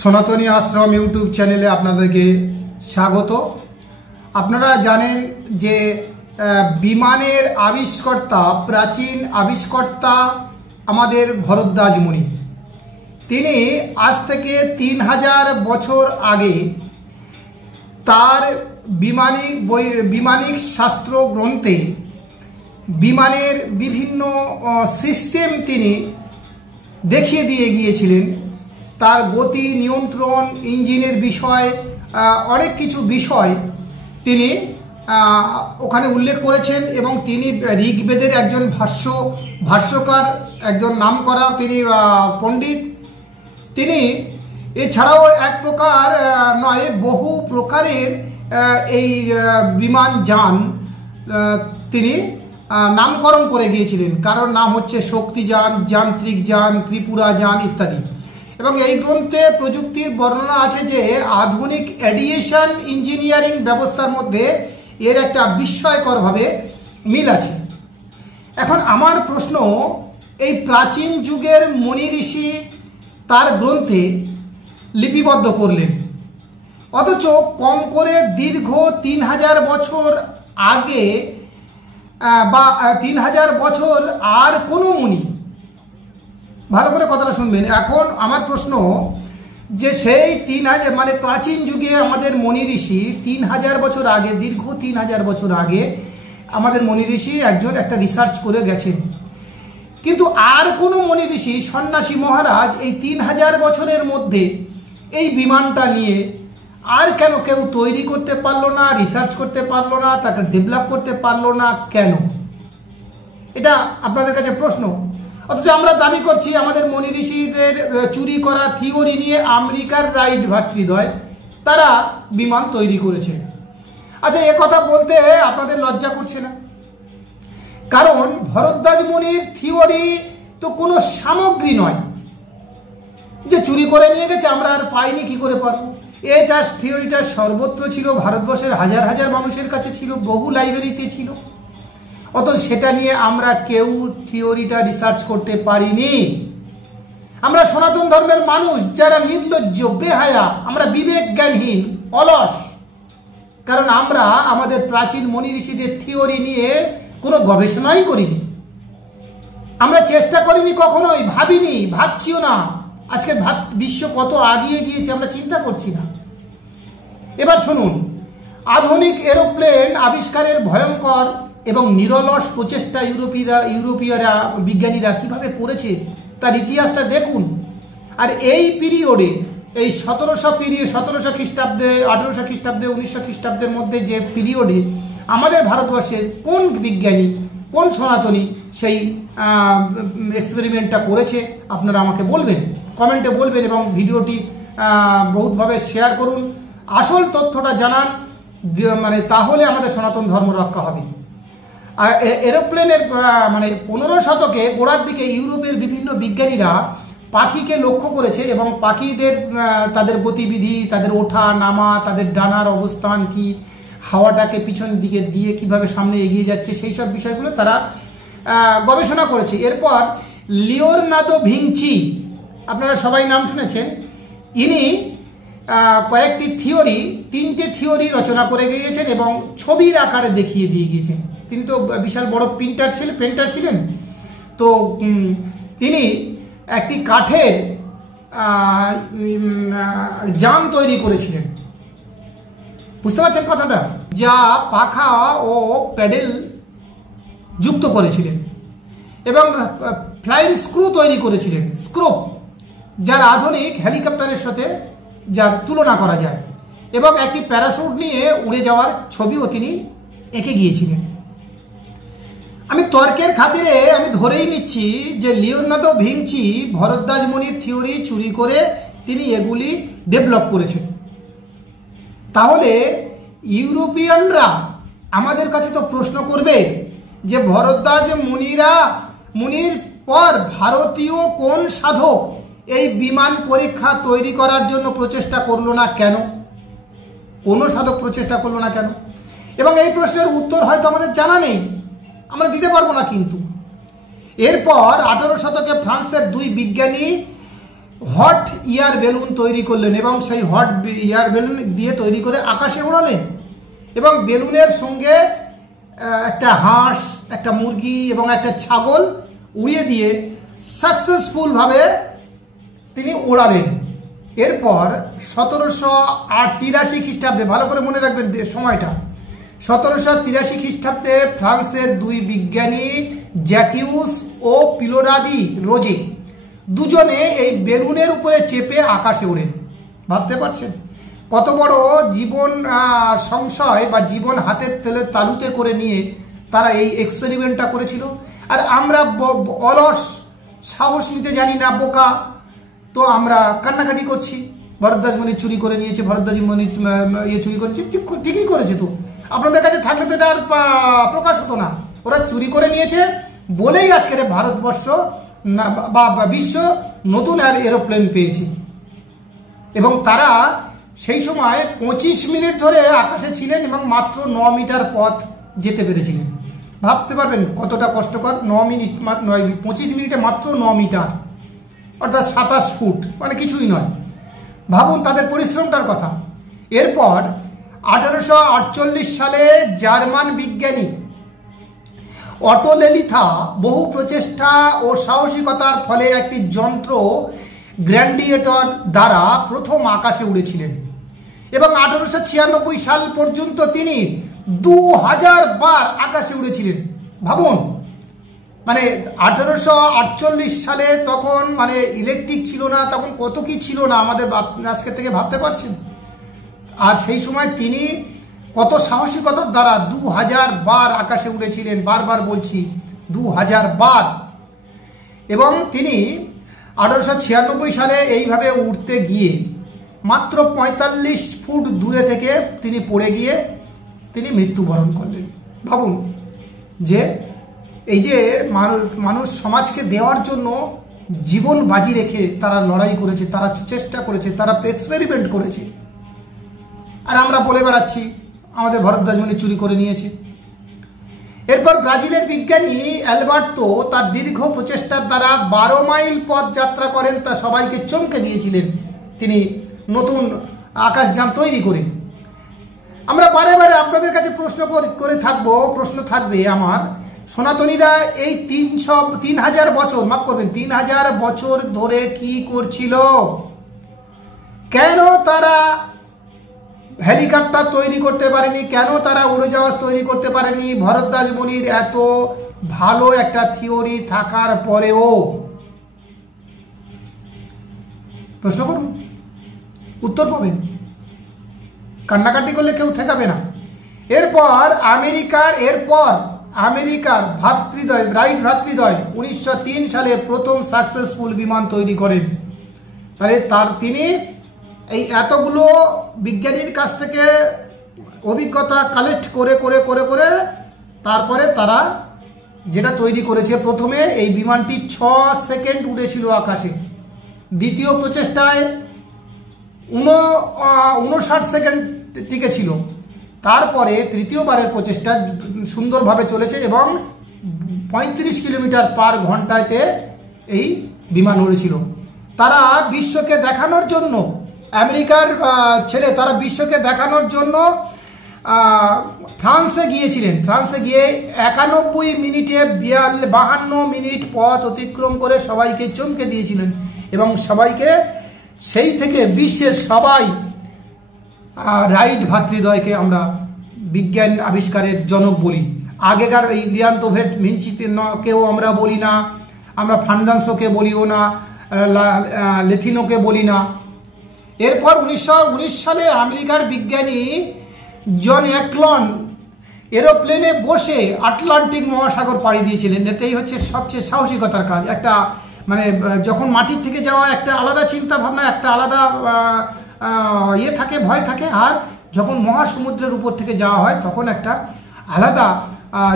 সনাতনী আশ্রম ইউটিউব চ্যানেলে আপনাদেরকে স্বাগত। আপনারা জানেন যে বিমানের আবিষ্কর্তা, প্রাচীন আবিষ্কর্তা আমাদের ভরদ্বাজ মুনি। তিনি আজ থেকে 3000 বছর আগে তার বিমানিক শাস্ত্র গ্রন্থে বিমানের বিভিন্ন সিস্টেম তিনি দেখিয়ে দিয়ে গিয়েছিলেন। তার গতি নিয়ন্ত্রণ, ইঞ্জিনের বিষয়, অনেক কিছু বিষয় তিনি ওখানে উল্লেখ করেছেন এবং তিনি ঋগ্বেদের একজন ভাষ্যকার, একজন নামকরা তিনি পণ্ডিত। তিনি এছাড়াও এক প্রকার নয়, বহু প্রকারের এই বিমান যান তিনি নামকরণ করে গিয়েছিলেন। কারোর নাম হচ্ছে শক্তিযান, যান্ত্রিক যান, ত্রিপুরা যান ইত্যাদি। এবং এই গ্রন্থে প্রযুক্তির বর্ণনা আছে যে আধুনিক এভিয়েশন ইঞ্জিনিয়ারিং ব্যবস্থার মধ্যে এর একটা বিস্ময়করভাবে মিল আছে। এখন আমার প্রশ্ন, এই প্রাচীন যুগের মুনি ঋষি তার গ্রন্থে লিপিবদ্ধ করলেন, অথচ কম করে দীর্ঘ 3000 বছর আগে বা 3000 বছর আর কোনো মুনি, ভালো করে কথাটা শুনবেন। এখন আমার প্রশ্ন যে সেই 3000 মানে প্রাচীন যুগে আমাদের মনি ঋষি 3000 বছর আগে, দীর্ঘ 3000 বছর আগে আমাদের মনি ঋষি একজন একটা রিসার্চ করে গেছেন, কিন্তু আর কোনো মনি ঋষি, সন্ন্যাসী মহারাজ এই 3000 বছরের মধ্যে এই বিমানটা নিয়ে আর কেন কেউ তৈরি করতে পারলো না, রিসার্চ করতে পারলো না, তাকে ডেভেলপ করতে পারলো না কেন? এটা আপনাদের কাছে প্রশ্ন। অথচ আমরা দাবি করছি আমাদের মনি ঋষিদের চুরি করা থিওরি নিয়ে আমেরিকার রাইট ভাতৃদ্বয় তারা বিমান তৈরি করেছে। আচ্ছা, এ কথা বলতে আপনাদের লজ্জা করছে না? কারণ ভরদ্বাজ মুনির থিওরি তো কোনো সামগ্রী নয় যে চুরি করে নিয়ে গেছে, আমরা আর পাইনি, কি করে পারবো? এটা থিওরিটা সর্বত্র ছিল, ভারতবর্ষের হাজার হাজার মানুষের কাছে ছিল, বহু লাইব্রেরিতে ছিল, অথচ সেটা নিয়ে আমরা কেউ থিওরিটা রিসার্চ করতে পারিনি। আমরা সনাতন ধর্মের মানুষ যারা নির্লজ্জ, বেহায়া, আমরা বিবেক জ্ঞানহীন, অলস, কারণ আমরা আমাদের প্রাচীন মনি ঋষিদের থিওরি নিয়ে কোনো গবেষণাই করিনি, আমরা চেষ্টা করিনি, কখনোই ভাবিনি, ভাবছিও না। আজকে বিশ্ব কত আগিয়ে গিয়েছে আমরা চিন্তা করছি না। এবার শুনুন, আধুনিক এরোপ্লেন আবিষ্কারের ভয়ঙ্কর এবং নিরলস প্রচেষ্টা ইউরোপীয়রা, বিজ্ঞানীরা কিভাবে করেছে তার ইতিহাসটা দেখুন। আর এই পিরিয়ডে, এই 1700 খ্রিস্টাব্দে, 1800 খ্রিস্টাব্দে, 1900 খ্রিস্টাব্দের মধ্যে যে পিরিয়ডে আমাদের ভারতবর্ষের কোন বিজ্ঞানী, কোন সনাতনী সেই এক্সপেরিমেন্টটা করেছে আপনারা আমাকে বলবেন, কমেন্টে বলবেন এবং ভিডিওটি বহুতভাবে শেয়ার করুন। আসল তথ্যটা জানান, মানে তাহলে আমাদের সনাতন ধর্ম রক্ষা হবে। আর এরোপ্লেনের মানে 15 শতকে গোড়ার দিকে ইউরোপের বিভিন্ন বিজ্ঞানীরা পাখিকে লক্ষ্য করেছে এবং পাখিদের তাদের গতিবিধি, তাদের ওঠা নামা, তাদের ডানার অবস্থান কি, হাওয়াটাকে পিছন দিকে দিয়ে কিভাবে সামনে এগিয়ে যাচ্ছে, সেই সব বিষয়গুলো তারা গবেষণা করেছে। এরপর লিওনার্দো ভিঞ্চি, আপনারা সবাই নাম শুনেছেন, ইনি কয়েকটি থিওরি, 3টে থিওরি রচনা করে গিয়েছেন এবং ছবির আকারে দেখিয়ে দিয়ে গিয়েছেন। তিনি তো বিশাল বড় পেন্টার ছিলেন। তো তিনি একটি কাঠের যান তৈরি করেছিলেন, বুঝতে পারছেন কথাটা, যা পাখা ও প্যাডেল যুক্ত করেছিলেন এবং ফ্লাইং স্ক্রু তৈরি করেছিলেন, স্ক্রু, যার আধুনিক হেলিকপ্টারের সাথে যার তুলনা করা যায়, এবং একটি প্যারাসুট নিয়ে উড়ে যাওয়ার ছবিও তিনি এঁকে গিয়েছিলেন। আমি তর্কের খাতিরে আমি ধরেই নিচ্ছি যে লিওনার্দো ভিঞ্চি ভরদ্বাজ মুনির থিওরি চুরি করে তিনি এগুলি ডেভেলপ করেছেন। তাহলে ইউরোপিয়ানরা আমাদের কাছে তো প্রশ্ন করবে যে ভরদ্বাজ মুনির পর ভারতীয় কোন সাধক এই বিমান পরীক্ষা তৈরি করার জন্য প্রচেষ্টা করলো না কেন? কোনো সাধক প্রচেষ্টা করলো না কেন? এবং এই প্রশ্নের উত্তর হয়তো আমাদের জানা নেই, আমরা দিতে পারবো না। কিন্তু এরপর 18 শতকে ফ্রান্সের 2 বিজ্ঞানী হট এয়ার বেলুন তৈরি করলেন এবং সেই হট এয়ার বেলুন দিয়ে তৈরি করে আকাশে ওড়ালেন এবং বেলুনের সঙ্গে একটা হাঁস, একটা মুরগি এবং একটা ছাগল উড়িয়ে দিয়ে সাকসেসফুল ভাবে তিনি ওড়ালেন। এরপর 1783 খ্রিস্টাব্দে, ভালো করে মনে রাখবেন সময়টা, 1783 খ্রিস্টাব্দে ফ্রান্সের দুই বিজ্ঞানী জ্যাকিউস ও পিলোরাদি রোজে দুজনে এই বেলুনের উপরে চেপে আকাশে ওড়েন। ভাবতে পারছেন কত বড় জীবন সংশয় বা জীবন হাতের তালুতে করে নিয়ে তারা এই এক্সপেরিমেন্টটা করেছিল। আর আমরা অলস, সাহস নিতে জানি না, বোকা, তো আমরা কান্নাকাটি করছি ভরদ্বাজ মণি চুরি করে নিয়েছে, ভরদ্বাজ মণি চুরি করেছে। ঠিকই করেছে, তো আপনাদের কাছে থাকলে তো এটা আর প্রকাশ হতো না। ওরা চুরি করে নিয়েছে বলেই আজকের ভারতবর্ষ বা বিশ্ব নতুন এরোপ্লেন পেয়েছে। এবং তারা সেই সময় 25 মিনিট ধরে আকাশে ছিলেন এবং মাত্র 9 মিটার পথ যেতে পেরেছিলেন। ভাবতে পারবেন কতটা কষ্টকর। 9 মিনিট, 25 মিনিটে মাত্র 9 মিটার, অর্থাৎ 27 ফুট, মানে কিছুই নয়। ভাবুন তাদের পরিশ্রমটার কথা। এরপর 1848 সালে জার্মান বিজ্ঞানী অটো লেলিথা বহু প্রচেষ্টা ও সাহসিকতার ফলে একটি যন্ত্র গ্র্যান্ডিয়েটর দ্বারা প্রথম আকাশে উড়েছিলেন এবং 1896 সাল পর্যন্ত তিনি 2000 বার আকাশে উড়েছিলেন। ভাবুন, মানে 1848 সালে তখন মানে ইলেকট্রিক ছিল না, তখন কত কি ছিল না আমাদের আজকের থেকে ভাবতে পারছেন। আর সেই সময় তিনি কত সাহসিকতার দ্বারা 2000 বার আকাশে উড়েছিলেন। বারবার বলছি 2000 বার। এবং তিনি 1896 সালে এইভাবে উঠতে গিয়ে মাত্র 45 ফুট দূরে থেকে তিনি পড়ে গিয়ে তিনি মৃত্যুবরণ করলেন। ভাবুন যে এই যে মানুষ সমাজকে দেওয়ার জন্য জীবন বাজি রেখে তারা লড়াই করেছে, তারা চেষ্টা করেছে, তারা এক্সপেরিমেন্ট করেছে, আর আমরা বলে বেড়াচ্ছি আমাদের ভরদ্বাজ মণি চুরি করে নিয়েছে। এরপর ব্রাজিলের বিজ্ঞানী অ্যালবার্তো তার দীর্ঘ প্রচেষ্টার দ্বারা 12 মাইল পথ যাত্রা করেন, তা সবাইকে চমকে দিয়েছিলেন তিনি নতুন আকাশযান তৈরি করে। আমরা বারে বারে আপনাদের কাছে প্রশ্ন থাকবে আমার সনাতনীরা এই 3000 বছর, মাফ করবেন, 3000 বছর ধরে কি করছিল? কেন তারা হেলিকপ্টার তৈরি করতে পারেনি? কেন তারা উড়োজাহাজ তৈরি করতে পারেনি? ভরদ্বাজ মণির এত ভালো একটা থিওরি থাকার পরেও প্রশ্ন করুন, উত্তর পাবেন। কান্নাকাটি করলে কেউ ঠেকাবে না। এরপর আমেরিকার রাইট ভ্রাতৃদ্বয় 1903 সালে প্রথম সাকসেসফুল বিমান তৈরি করেন। তাহলে তিনি এই এতগুলো বিজ্ঞানীর কাছ থেকে অভিজ্ঞতা কালেক্ট করে করে করে করে তারপরে তারা যেটা তৈরি করেছে, প্রথমে এই বিমানটি 6 সেকেন্ড উড়েছিল আকাশে, দ্বিতীয় প্রচেষ্টায় 59 সেকেন্ড টিকেছিল, তারপরে তৃতীয়বারের প্রচেষ্টা সুন্দরভাবে চলেছে এবং 35 কিলোমিটার পার ঘন্টাতে এই বিমান উড়েছিল। তারা বিশ্বকে দেখানোর জন্য, আমেরিকার ছেলে, তারা বিশ্বকে দেখানোর জন্য ফ্রান্সে গিয়েছিলেন। ফ্রান্সে গিয়ে 91 মিনিটে 52 মিনিট পথ অতিক্রম করে সবাইকে চমকে দিয়েছিলেন এবং সবাইকে সেই থেকে বিশ্বের সবাই রাইট ভ্রাতৃদ্বয়কে আমরা বিজ্ঞান আবিষ্কারের জনক বলি। আগেকার এই লিয়ান্তোভের ভিঞ্চিকেও আমরা বলি না, আমরা ফান্ডান্সোকে বলিও না, লেথিনোকে বলি না। এরপর 1919 সালে আমেরিকার বিজ্ঞানী জন অ্যাকলন এরোপ্লেনে বসে আটলান্টিক মহাসাগর পাড়ি দিয়েছিলেন। এটাই হচ্ছে সবচেয়ে সাহসিকতার কাজ। একটা মানে যখন মাটির থেকে যাওয়া একটা আলাদা চিন্তা ভাবনা, একটা আলাদা থাকে, ভয় থাকে, আর যখন মহাসমুদ্রের উপর থেকে যাওয়া হয় তখন একটা আলাদা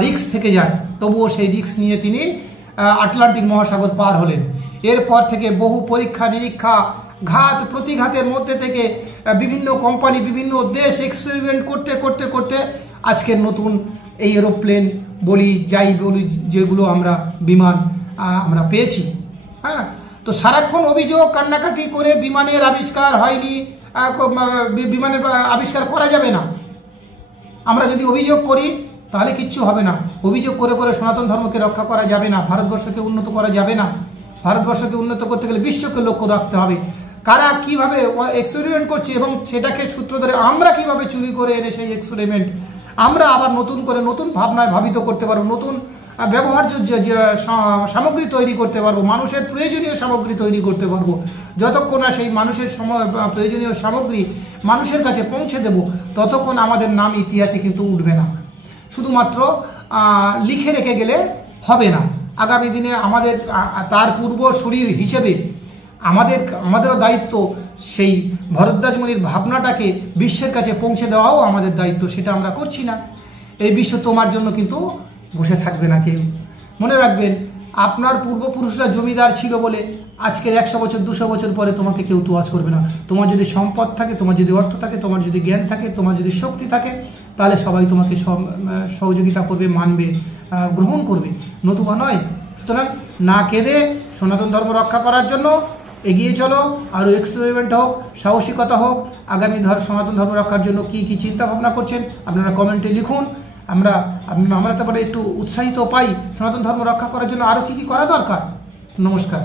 রিস্ক থেকে যায়। তবুও সেই রিস্ক নিয়ে তিনি আটলান্টিক মহাসাগর পার হলেন। এরপর থেকে বহু পরীক্ষা নিরীক্ষা, ঘাত প্রতিঘাতের মধ্যে থেকে বিভিন্ন কোম্পানি, বিভিন্ন দেশ এক্সপেরিমেন্ট করতে করতে করতে আজকের নতুন এই এরোপ্লেন বলি, যাই বলি, যেগুলো আমরা বিমান আমরা পেয়েছি। হ্যাঁ, তো তো সারাক্ষণ অভিযোগ কান্নাকাটি করে বিমানের আবিষ্কার হয়নি, বিমানের আবিষ্কার করা যাবে না। আমরা যদি অভিযোগ করি তাহলে কিচ্ছু হবে না। অভিযোগ করে করে সনাতন ধর্মকে রক্ষা করা যাবে না, ভারতবর্ষকে উন্নত করা যাবে না। ভারতবর্ষকে উন্নত করতে গেলে বিশ্বকে লক্ষ্য রাখতে হবে। কারা কিভাবে এক্সপেরিমেন্ট করছে এবং সেটাকে সূত্র ধরে আমরা কিভাবে চুরি করে এনে সেই এক্সপেরিমেন্ট আমরা আবার নতুন করে নতুন ভাবনায় ভাবিত করতে পারবো, নতুন ব্যবহার্য সামগ্রী তৈরি করতে পারবো, মানুষের প্রয়োজনীয় সামগ্রী তৈরি করতে পারবো। যতক্ষণ না সেই মানুষের প্রয়োজনীয় সামগ্রী মানুষের কাছে পৌঁছে দেব, ততক্ষণ আমাদের নাম ইতিহাসে কিন্তু উঠবে না। শুধুমাত্র লিখে রেখে গেলে হবে না। আগামী দিনে আমাদের তার পূর্বসূরি হিসেবে আমাদেরও দায়িত্ব সেই ভরদ্বাজ মুনির ভাবনাটাকে বিশ্বের কাছে পৌঁছে দেওয়াও আমাদের দায়িত্ব। সেটা আমরা করছি না। এই বিশ্ব তোমার জন্য কিন্তু বসে থাকবে না কেউ। মনে রাখবেন, আপনার পূর্বপুরুষরা জমিদার ছিল বলে আজকের 100 বছর 200 বছর পরে তোমাকে কেউ তোয়াজ করবে না। তোমার যদি সম্পদ থাকে, তোমার যদি অর্থ থাকে, তোমার যদি জ্ঞান থাকে, তোমার যদি শক্তি থাকে, তাহলে সবাই তোমাকে সহযোগিতা করবে, মানবে, গ্রহণ করবে, নতুবা নয়। সুতরাং না কেঁদে সনাতন ধর্ম রক্ষা করার জন্য এগিয়ে চলো। আরও এক্সপেরিমেন্ট হোক, সাহসিকতা হোক। আগামী সনাতন ধর্ম রক্ষার জন্য কি কি চিন্তা ভাবনা করছেন আপনারা কমেন্টে লিখুন। আমরা তারপরে একটু উৎসাহিত পাই সনাতন ধর্ম রক্ষা করার জন্য আরও কি কি করা দরকার। নমস্কার।